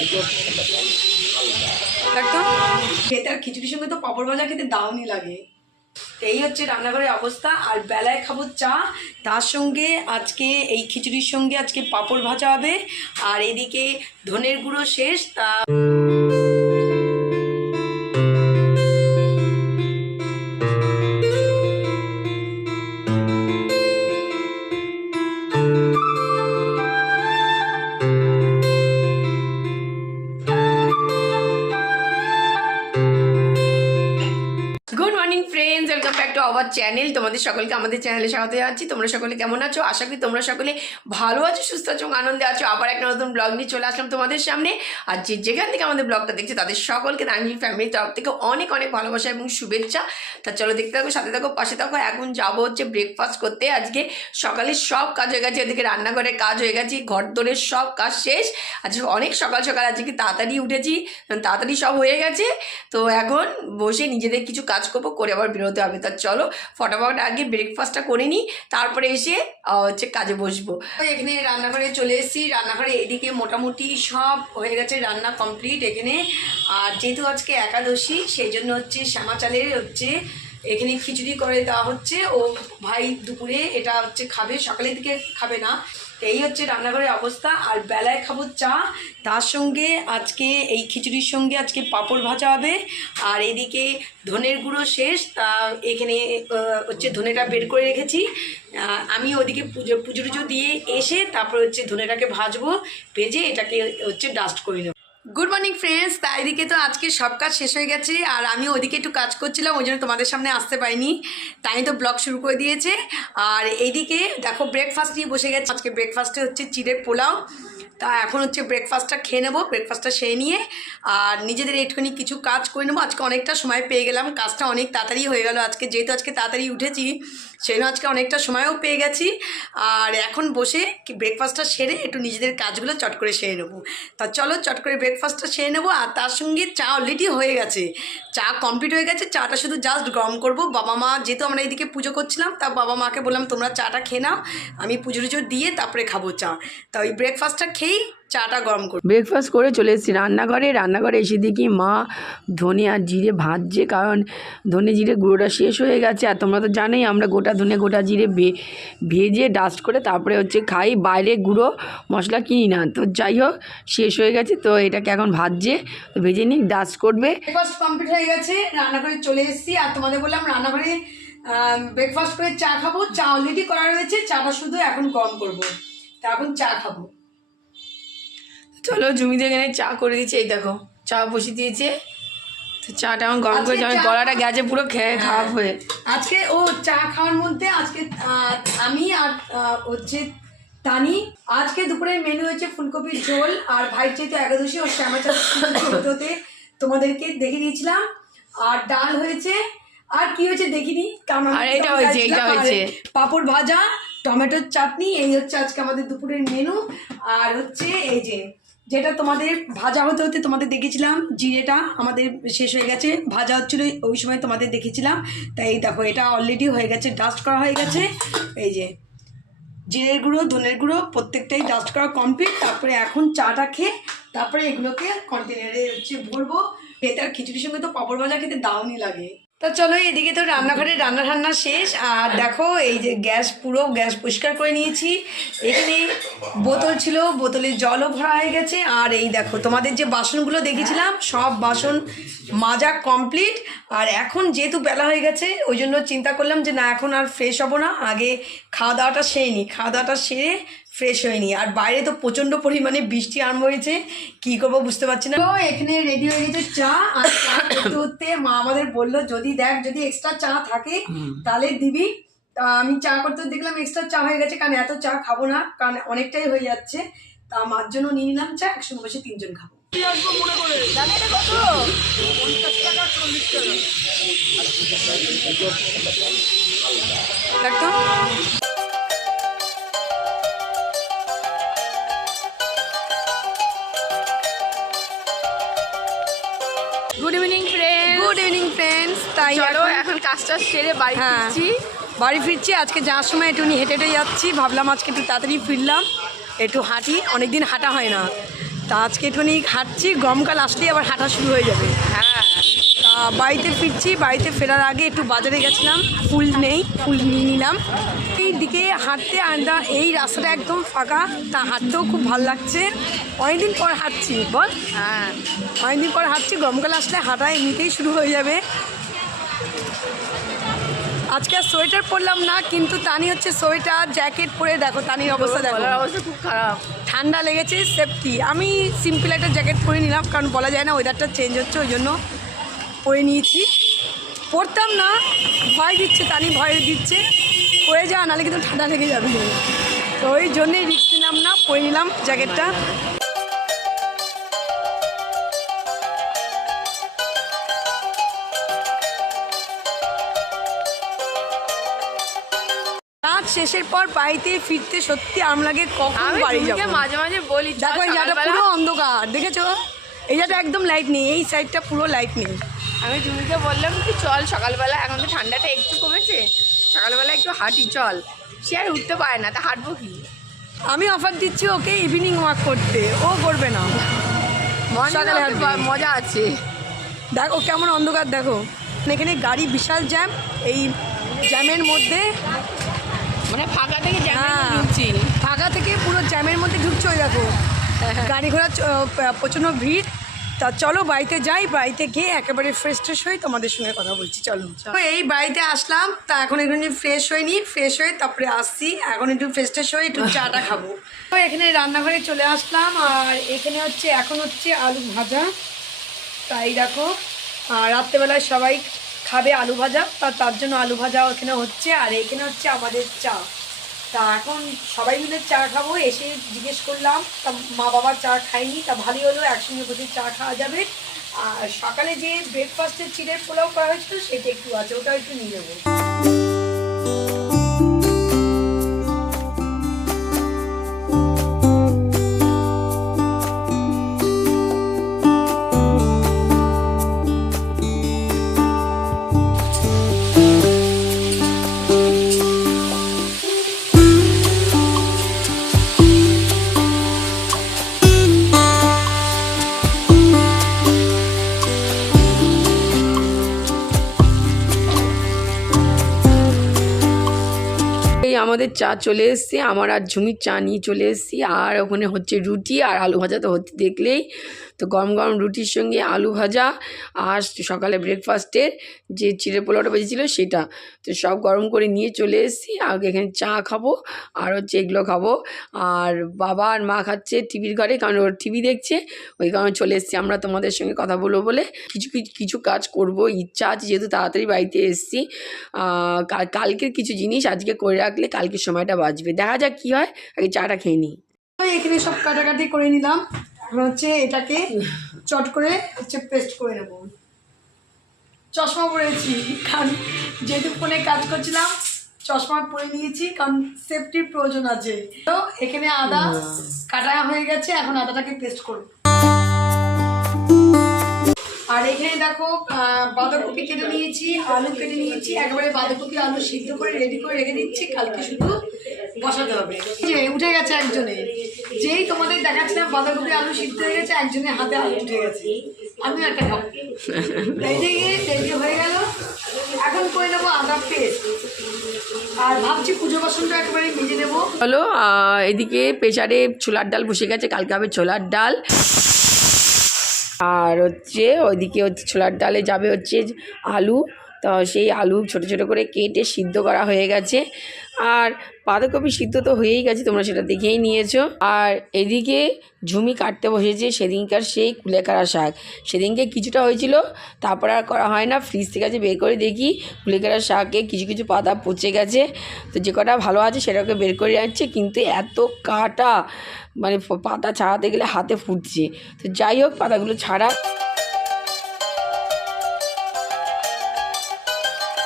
একদম খেতে আর খিচুড়ির সঙ্গে তো পাঁপড় ভাজা খেতে দারুণই লাগে। এই হচ্ছে রান্নাঘরের অবস্থা। আর বেলায় খাবো চা, তার সঙ্গে আজকে এই খিচুড়ির সঙ্গে আজকে পাঁপড় ভাজা হবে। আর এদিকে ধনের গুঁড়ো শেষ। Good morning friends, welcome back to our channel. তোমাদের সকলকে আমাদের চ্যানেলে স্বাগত জানাচ্ছি। তোমরা সকলে কেমন আছো? আশা করি তোমরা সকলে ভালো আছো, সুস্থ আছো, আনন্দে আছো। আবার একটা নতুন ব্লগ নিয়ে চলে আসলাম তোমাদের সামনে। আর যেখান থেকে আমাদের ব্লগটা দেখছে তাদের সকলকে তানভীর ফ্যামিলির তরফ থেকে অনেক অনেক ভালোবাসা এবং শুভেচ্ছা। তা চলো দেখতে থাকো, সাথে থাকো, পাশে থাকো। এখন যাবো হচ্ছে ব্রেকফাস্ট করতে। আজকে সকালে সব কাজ হয়ে গেছে, এদিকে রান্নাঘরের কাজ হয়ে গেছে, ঘর দোরের সব কাজ শেষ। আজকে অনেক সকাল সকাল, আজকে তাড়াতাড়ি উঠেছি, তাড়াতাড়ি সব হয়ে গেছে। তো এখন বসে নিজেদের কিছু কাজ করবো, করে আবার বেরোতে হবে। তা চলো ফটাফট আগে ব্রেকফাস্টটা করে নিই, তারপরে এসে হচ্ছে কাজে বসবো। এখানে রান্নাঘরে চলে এসেছি। রান্নাঘরে এদিকে মোটামুটি সব হয়ে গেছে, রান্না কমপ্লিট এখানে। আর যেহেতু আজকে একাদশী, সেই জন্য হচ্ছে শ্যামা চালের হচ্ছে এখানে খিচুড়ি করে দেওয়া হচ্ছে। ও ভাই দুপুরে এটা হচ্ছে খাবে, সকালের দিকে খাবে না। এই হচ্ছে রান্নাঘরের অবস্থা। আর বেলায় খাবো চা, তার সঙ্গে আজকে এই খিচুড়ির সঙ্গে আজকে পাঁপড় ভাজা হবে। আর এদিকে ধনের গুঁড়ো শেষ, এখানে হচ্ছে ধনেটা বের করে রেখেছি। আমি ওদিকে পুজো টুজো দিয়ে এসে তারপর হচ্ছে ধনেটাকে ভাজবো, ভেজে এটাকে হচ্ছে ডাস্ট করে নেবো। Good morning friends. তা এদিকে তো আজকে সব কাজ শেষ হয়ে গেছে, আর আমি ওইদিকে একটু কাজ করছিলাম, ওই জন্য তোমাদের সামনে আসতে পারিনি। তাই তো ব্লগ শুরু করে দিয়েছে। আর এইদিকে দেখো ব্রেকফাস্ট নিয়ে বসে গেছে। আজকে ব্রেকফাস্টে হচ্ছে চিড়ের পোলাও। তা এখন হচ্ছে ব্রেকফাস্টটা খেয়ে নেবো, ব্রেকফাস্টটা সেরে নিয়ে আর নিজেদের একটুখানি কিছু কাজ করে নেবো। আজকে অনেকটা সময় পেয়ে গেলাম, কাজটা অনেক তাড়াতাড়ি হয়ে গেল আজকে, যেহেতু আজকে তাড়াতাড়ি উঠেছি সেই জন্য আজকে অনেকটা সময়ও পেয়ে গেছি। আর এখন বসে ব্রেকফাস্টটা সেরে একটু নিজেদের কাজগুলো চট করে সেরে নেবো। তা চলো চট করে ব্রেকফাস্টটা সেরে নেবো। আর তার সঙ্গে চা অলরেডি হয়ে গেছে, চা কমপ্লিট হয়ে গেছে। চাটা শুধু জাস্ট গরম করবো। বাবা মা যেহেতু আমরা এইদিকে পুজো করছিলাম, তা বাবা মাকে বললাম তোমরা চাটা খেয়ে নাও, আমি পুজো টুজো দিয়ে তারপরে খাবো চা। তা ওই ব্রেকফাস্টটা খেয়েই চাটা গরম করবো। ব্রেকফাস্ট করে চলে এসেছি রান্নাঘরে এসে দেখি মা ধনে আর জিরে ভাজছে, কারণ ধনে জিরে গুঁড়োটা শেষ হয়ে গেছে। আর তোমরা তো জানোই আমরা গোটা ধনে গোটা জিরে ভেজে ডাস্ট করে তারপরে হচ্ছে খাই, বাইরে গুঁড়ো মশলা কিনি না। তো যাই হোক শেষ হয়ে গেছে, তো এটাকে এখন ভাজছে, তো ভেজে নিই, ডাস্ট করবে। ব্রেকফাস্ট কমপ্লিট হয়ে গেছে, রান্নাঘরে চলে এসেছি। আর তোমাদের বললাম রান্নাঘরে ব্রেকফাস্ট করে চা খাবো। চা অলরেডি করা রয়েছে, চাটা শুধু এখন গরম করবো। তা এখন চা খাবো। চলো জমিতে এখানে চা করে দিচ্ছে, এই দেখো চা বসিয়ে দিয়েছে। তো চাটা এখন গরম করে, যখন গলাটা গেছে পুরো খেয়ে খারাপ হয়ে। আজকে ও চা খাওয়ার মধ্যে আজকে আমি আর হচ্ছে তানি, আজকে দুপুরের মেনু হচ্ছে ফুলকপির ঝোল। আর ভাই যেহেতু একাদশী, ও শ্যামা চাল হতে তোমাদেরকে দেখে দিয়েছিলাম। আর ডাল হয়েছে, আর কি হয়েছে দেখিনি, কারণ এটা হয়েছে পাঁপড় ভাজা, টমেটোর চাটনি। এই হচ্ছে আজকে আমাদের দুপুরের মেনু। আর হচ্ছে এই যেটা তোমাদের ভাজা হতে হতে তোমাদের দেখেছিলাম, জিরেটা আমাদের শেষ হয়ে গেছে, ভাজা হচ্ছিলো ওই সময় তোমাদের দেখেছিলাম। তাই দেখো এটা অলরেডি হয়ে গেছে, ডাস্ট করা হয়ে গেছে। এই যে জিরের গুঁড়ো, ধনের গুঁড়ো প্রত্যেকটাই ডাস্ট করা কমপ্লিট। তারপরে এখন চাটা খেয়ে তারপরে এগুলোকে কন্টেনারে হচ্ছে ভরবো। খেতে আর খিচুড়ির সঙ্গে তো পাঁপড় ভাজা খেতে দারুণই লাগে। তা চলো এদিকে তো রান্নাঘরে রান্না শেষ। আর দেখো এই যে পুরো গ্যাস পরিষ্কার করে নিয়েছি। এখানে বোতল ছিল, বোতলে জলও ভরা হয়ে গেছে। আর এই দেখো তোমাদের যে বাসনগুলো দেখেছিলাম সব বাসন মাজা কমপ্লিট। আর এখন যেহেতু বেলা হয়ে গেছে, ওই জন্য চিন্তা করলাম যে না এখন আর ফ্রেশ হবো না, আগে খাওয়া দাওয়াটা সেরে নিই, খাওয়া দাওয়াটা সেরে ফ্রেশ হয়ে নিই। আর বাইরে তো প্রচণ্ড পরিমাণে বৃষ্টি আরম্ভ হয়েছে, কী করবো বুঝতে পারছি না। তো এখানে রেডি হয়ে গেছে চা। আর চা করতে করতে মা আমাদের বললো যদি এক্সট্রা চা থাকে তাহলে দিবি। তা আমি চা করতে দেখলাম এক্সট্রা চা হয়ে গেছে, কারণ এত চা খাবো না, কারণ অনেকটাই হয়ে যাচ্ছে। তা মার জন্য নিয়ে নিলাম চা, একসঙ্গে বসে 3 জন খাবো। একদম গুড ইভিনিং ফ্রেন্ডস। তাই চলো এখন কাজটা সেরে বাড়ি ফিরছি। আজকে যাওয়ার সময় একটু হেঁটে যাচ্ছি, ভাবলাম আজকে একটু তাড়াতাড়ি ফিরলাম, একটু হাঁটি, অনেকদিন হাঁটা হয় না। তা আজকে একটুখানি হাঁটছি, গরমকাল আসলেই আবার হাঁটা শুরু হয়ে যাবে। হ্যাঁ, তা বাড়িতে ফিরছি, বাড়িতে ফেরার আগে একটু বাজারে গেছিলাম, ফুল নেই, ফুল নিয়ে নিলাম। এই দিকে হাঁটতে আন্দা, এই রাস্তাটা একদম ফাঁকা, তা হাঁটতেও খুব ভালো লাগছে। অনেকদিন পর হাঁটছি, বল? হ্যাঁ, অনেকদিন পর হাঁটছি, গরমকাল আসলে হাঁটা এমনিতেই শুরু হয়ে যাবে। আজকে আর সোয়েটার পরলাম না, কিন্তু তানি হচ্ছে সোয়েটার জ্যাকেট পরে, দেখো তানির অবস্থা দেখো, গলার অবস্থা খুব খারাপ। ঠান্ডা লেগেছে, সেফটি। আমি সিম্পল একটা জ্যাকেট পরে নিলাম, কারণ বলা যায় না ওয়েদারটা চেঞ্জ হচ্ছে, ওই জন্য পরে নিয়েছি। পরতাম না, ভয় দিচ্ছে, তানি ভয় দিচ্ছে পরে যা, নাহলে কিন্তু ঠান্ডা লেগে যাবে, তো ওই জন্যেই রিস্ক নিলাম না, পরে নিলাম জ্যাকেটটা। কাজ শেষের পর বাড়িতে ফিরতে সত্যি আরাম লাগে, কখন আমি বাড়ি ঝুমিকে যাবো। মাঝে মাঝে বলি, চল দেখো এই জায়গাটা সকালবেলা। পুরো অন্ধকার, দেখেছো? এই জায়গাটা একদম লাইট নেই, এই সাইডটা পুরো লাইট নেই। আমি ঝুমিকে বললাম কি চল সকালবেলা, এখন তো ঠান্ডাটা একটু কমেছে, সকালবেলা একটু হাঁটি চল। সে আর উঠতে পারে না, তা হাঁটবো কি? আমি অফার দিচ্ছি ওকে ইভিনিং ওয়াক করতে, ও করবে না, সকালে হাঁটবে। মজা আছে। দেখো কেমন অন্ধকার, দেখো এখানে গাড়ি বিশাল জ্যাম, এই জ্যামের মধ্যে মানে ফাঁকা থেকে হ্যাঁ, ঢুকছি। ফাঁকা থেকে পুরো জ্যামের মধ্যে ঢুকছে, ওই দেখো গাড়ি ঘোড়া প্রচণ্ড ভিড়। তা চলো বাড়িতে যাই, বাড়িতে গিয়ে একেবারে ফ্রেশ ট্রেশ হয়ে তোমাদের সঙ্গে কথা বলছি, চলো। তো এই বাড়িতে আসলাম, তা এখন একটু ফ্রেশ হয়নি, ফ্রেশ হয়ে তারপরে আসছি, এখন একটু ফ্রেশ ট্রেশ হয়ে একটু চাটা খাবো। তো এখানে রান্নাঘরে চলে আসলাম, আর এখানে হচ্ছে এখন হচ্ছে আলু ভাজা, তাই দেখো রাত্রেবেলায় সবাই খাবে আলু ভাজা, তার জন্য আলু ভাজা এখানে হচ্ছে, আর এখানে হচ্ছে আমাদের চা। তা এখন সবাই মিলে চা খাবো, এসে জিজ্ঞেস করলাম, তা মা বাবা চা খায়নি, তা ভালোই হলো, একসঙ্গে বসে চা খাওয়া যাবে। আর সকালে যে ব্রেকফাস্টের চিড়ের পোলাও করা হয়েছিল সেটা একটু আছে, ওটাও একটু নিয়ে নেবো। এই আমাদের চা চলে এসছে, আমার আর ঝুমির চা নিয়ে চলে এসেছি, আর ওখানে হচ্ছে রুটি আর আলু ভাজা, তো হতে দেখলেই তো গরম গরম রুটির সঙ্গে আলু ভাজা, আর সকালে ব্রেকফাস্টের যে চিড়ে পোলাওটা বেজেছিলো সেটা, তো সব গরম করে নিয়ে চলে এসেছি। আর এখানে চা খাবো আর হচ্ছে এগুলো খাবো, আর বাবা আর মা খাচ্ছে টিভির ঘরে, কারণ ওর টিভি দেখছে, ওই কারণে চলে এসেছি আমরা তোমাদের সঙ্গে কথা বলবো বলে। কিছু কাজ করব ইচ্ছা আছে, যেহেতু তাড়াতাড়ি বাড়িতে এসেছি। কালকের কিছু জিনিস আজকে করে রাখলে কালকের সময়টা বাঁচবে, দেখা যাক কী হয়, আগে চাটা খেয়ে নিই। এখানে সব কাটাকাটি করে নিলাম, এখন হচ্ছে এটাকে চট করে হচ্ছে পেস্ট করে নেব। চশমা পরেছি, কারণ যেহেতু ফোনে কাজ করছিলাম চশমা পরে নিয়েছি, কারণ সেফটির প্রয়োজন আছে। তো এখানে আদা কাটা হয়ে গেছে, এখন আদাটাকে পেস্ট করব। আর এখানে দেখো বাঁধাকপি কেটে নিয়েছি, আলু কেটে নিয়েছি, একেবারে বাঁধাকপি আলু সিদ্ধ করে রেডি করে রেখে দিচ্ছি, কালকে শুধু বসাতে হবে। যে উঠে গেছে একজনে, যেই তোমাদের দেখাচ্ছিলাম বাঁধাকপি আলু সিদ্ধ হয়ে গেছে, একজনের হাতে আলু উঠে গেছে, আমিও একটা খাবো। রেডি হয়ে গেল, এখন করে নেবো আদা পেস্ট, আর ভাবছি পুজো বাসনটা একেবারে মেজে নেবো। হলো এদিকে প্রেসারে ছোলার ডাল বসে গেছে, কালকে হবে ছোলার ডাল, আর হচ্ছে ওইদিকে হচ্ছে ছোলার ডালে যাবে হচ্ছে আলু, তো সেই আলু ছোট ছোট করে কেটে সিদ্ধ করা হয়ে গেছে, আর বাঁধাকপি সিদ্ধ তো হয়েই গেছে, তোমরা সেটা দেখেই নিয়েছো। আর এদিকে ঝুমি কাটতে বসেছে সেদিনকার সেই কুলেখাড়া শাক, সেদিনকে কিছুটা হয়েছিল, তারপর আর করা হয় না, ফ্রিজ থেকে আছে বের করে দেখি কুলেখাড়া শাকে কিছু কিছু পাতা পচে গেছে, তো যে কটা ভালো আছে সেটাকে বের করে যাচ্ছে, কিন্তু এত কাটা, মানে পাতা ছাড়াতে গেলে হাতে ফুটছে, তো যাই হোক পাতাগুলো ছাড়া।